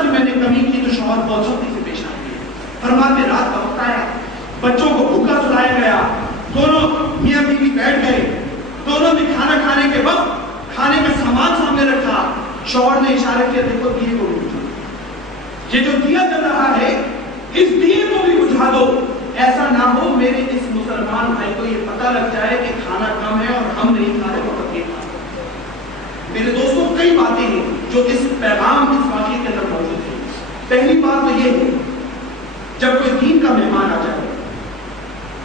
سی میں نے کمی کی تو شوہر بہت سختی سے پیش آئے. فرماتے رات کا وقت آیا, بچوں کو بھوکا سلایا گیا, دونوں میاں بیوی بیٹھ گئے, دونوں نے کھانا کھانے کے وقت کھانے کا سامان سامنے رکھا. شوہر نے اشارہ کیا, دیکھو دیے کو بھی بجھا, یہ جو دیا جل رہا ہے اس دیے کو بھی بجھا دو, ایسا نہ ہو میرے اس مسلمان بھائی کو یہ پتہ لگ جائے کہ کھانا کم ہے اور ہم نہیں کھا رہے وقت یہ کھا. میرے دوستوں کئی باتیں ہیں جو اس پیغام اس واقعے کے اندر موجود ہیں. پہلی بات تو یہ ہے, جب کوئی دین کا مہمان آ جائے,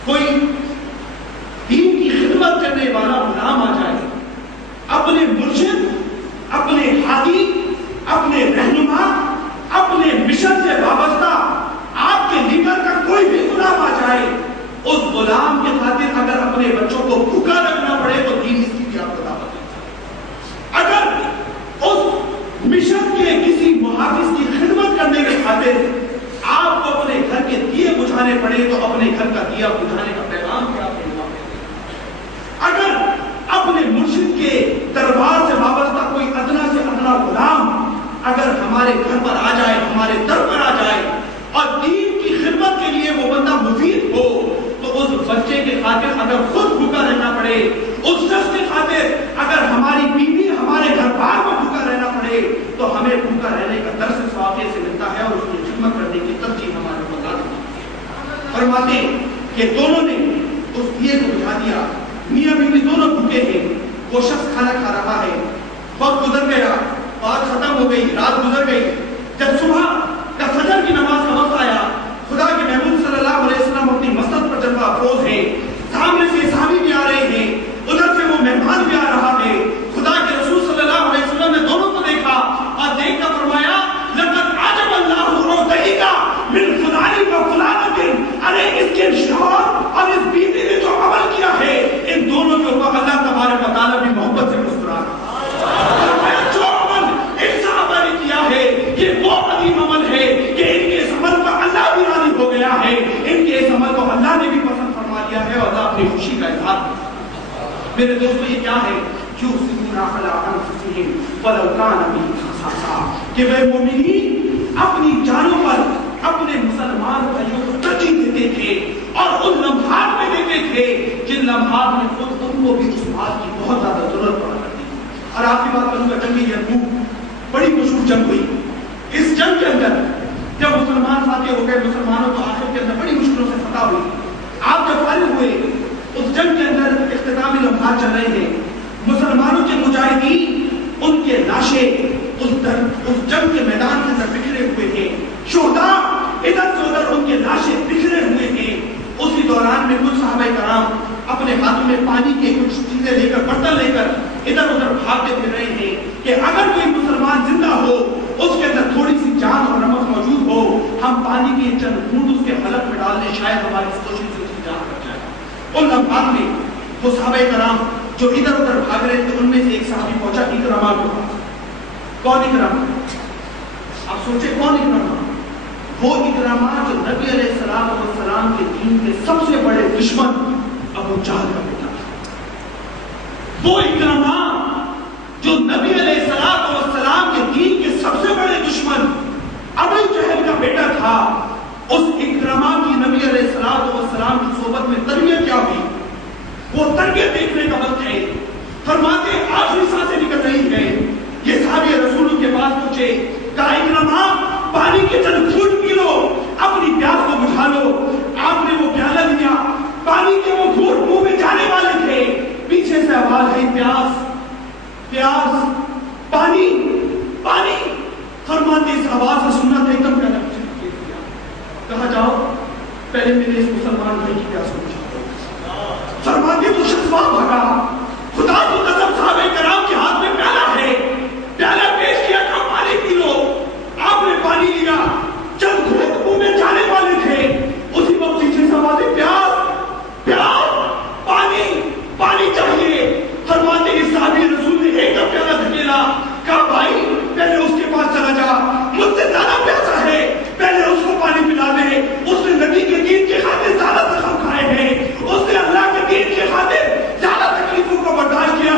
کوئی دین کی خدمت کرنے والا غلام آ جائے, اپنے مرشد, اپنے ہادی, اپنے رہنما, اپنے مشن سے وابستہ آپ کے لیڈر کا کوئی بھی غلام آ جائے, اس غلام کے خاطر اگر اپنے بچوں کو بھوکا رکھنا پڑے تو دین اس کی بھی آپ کو دعوت ہے. اگر اس مشن کے کسی محافظ کی خدمت کرنے کے خاطر آپ کو اپنے گھر کے دیے بجھانے پڑے تو اپنے گھر کا دیا بجھانے کا پیغام کیا آپ. اگر اپنے مرشد کے دربار سے وابستہ کوئی ادنا سے ادنا غلام اگر ہمارے گھر پر آ جائے, ہمارے در پر آ جائے اور دین کی خدمت کے لیے وہ بندہ مفید ہو, تو اس بچے کے خاطر اگر خود بھوکا رہنا پڑے, اس شخص کے خاطر اگر ہماری بیوی ہمارے گھر بار میں بھوکا رہنا پڑے, تو ہمیں بھوکا رہنے کا درس اس واقعے سے ملتا ہے اور اس کی خدمت کرنے کی ترجیح ہمارے کو لاتی ہے. فرماتے کہ دونوں نے اس دیے کو بجھا دیا, میاں بیوی دونوں بھوکے ہیں, وہ شخص کھانا کھا رہا ہے, وقت گزر گیا, بات ختم ہو گئی, رات گزر گئی. جب صبح کا فجر کی نماز کا وقت آیا, خدا کے محبوب صلی اللہ علیہ وسلم اپنی مسجد پر جب افروز ہیں, سامنے سے صحابی بھی آ رہے ہیں, ادھر سے وہ مہمان بھی آ رہا ہے. خدا کے رسول صلی اللہ علیہ وسلم نے دونوں کو دیکھا اور دیکھ کر فرمایا, لقد عجب اللہ عودیک من فلان و فلانۃ, ارے اس کے شوہر اور اس بیوی نے جو عمل کیا ہے ان دونوں کے اوپر اللہ تبارک و تعالیٰ بھی محبت سے مسکرا رہا ہے. جو عمل ان صحابہ نے کیا ہے یہ وہ عظیم عمل ہے کہ ان کے اس عمل پر اللہ بھی راضی ہو گیا ہے, ان کے اس عمل کو اللہ نے بھی پسند فرما لیا ہے اور اللہ اپنی خوشی کا اظہار. میرے دوستو یہ کیا ہے, کہ وہ مومنین اپنی جانوں پر اپنے مسلمان بھائیوں کو ترجیح دیتے تھے اور ان لمحات میں دیتے تھے جن لمحات میں خود ان کو بھی اس بات کی بہت زیادہ ضرورت پڑا کرتی تھی. اور آپ کی بات کروں گا, جنگ یرموک بڑی مشہور جنگ ہوئی. اس جنگ کے اندر جب مسلمان فاتح ہو گئے, مسلمانوں کو آخر کے اندر بڑی مشکلوں سے فتح ہوئی. آپ جب فارغ ہوئے, اس جنگ کے اندر اختتامی لمحات چل رہے ہیں, مسلمانوں کے مجاہدین ان کے لاشیں اس جنگ کے میدان کے اندر بکھرے ہوئے ہیں, شہداء ادھر سے ادھر ان کے لاشیں بکھرے ہوئے ہیں. اسی دوران میں کچھ صحابہ کرام اپنے ہاتھوں میں پانی کے کچھ چیزیں لے کر, برتن لے کر ادھر ادھر بھاگتے پھر رہے ہیں کہ اگر کوئی مسلمان زندہ ہو, اس کے اندر تھوڑی سی جان اور نمک موجود ہو, ہم پانی کے چند بوند اس کے حلق میں ڈال دیں, شاید ہماری اس کوشش سے اس کی جان بچ جائے. ان لمحات میں وہ صحابہ کرام جو ادھر ادھر بھاگ رہے تھے, ان میں سے ایک صحابی پہنچا اکرمہ کے پاس. کون اکرمہ؟ آپ سوچے کون اکرمہ؟ وہ اکرمہ جو نبی علیہ السلام کے دین کے سب سے بڑے دشمن ابو جہل کا بیٹا تھا. وہ اکرمہ جو نبی علیہ السلام کے دین کے سب سے بڑے دشمن ابو جہل کا بیٹا تھا. اس اکرمہ کی نبی علیہ السلام کی صحبت میں تربیت کیا ہوئی, وہ تربیت دیکھنے کا وقت ہے. فرماتے آخری سانسیں نکل رہی ہے, یہ صحابی رسول کے پاس پہنچے, کہا اکرمہ پانی کے چند گھونٹ پی لو, اپنی پیاس کو بجھا لو. آپ نے وہ پیالہ لیا, پانی کے وہ گھونٹ منہ میں جانے والے تھے, پیچھے سے آواز آئی, پیاس پیاس, پانی پانی. فرماتے اس آواز سے سننا تھا ایک دم پیالہ پیچھے کیا, کہا جاؤ پہلے میرے اس مسلمان بھائی کی پیاس کو بجھا. فرماتے وہ شخص وہاں بھاگا, خدا کو قسم صحابہ کرام کے ہاتھ میں پیالہ ہے, پیالہ پیش کیا, کہا پانی پی لو. آپ نے پانی لیا, چند گھونٹ منہ میں جانے والے تھے, اسی وقت پیچھے سے آواز آئی, پیاس پیاس, پانی پانی چاہیے. فرماتے اس صحابی رسول نے ایک دم پیالہ دھکیلا, کہا بھائی پہلے اس کے پاس چلا جا, مجھ سے زیادہ پیاسا ہے, پہلے اس کو پانی پلا دے. اس نے نبی کے دین کے خاطر زیادہ زخم کھائے ہیں, اس نے اللہ کے دین کے خاطر زیادہ تکلیفوں کو برداشت کیا